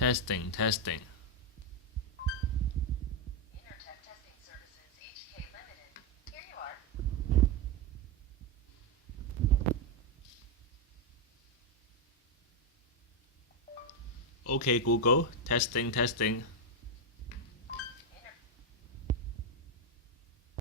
Testing, testing. Intertech Testing Services HK Limited. Here you are. Okay, Google. Testing, testing.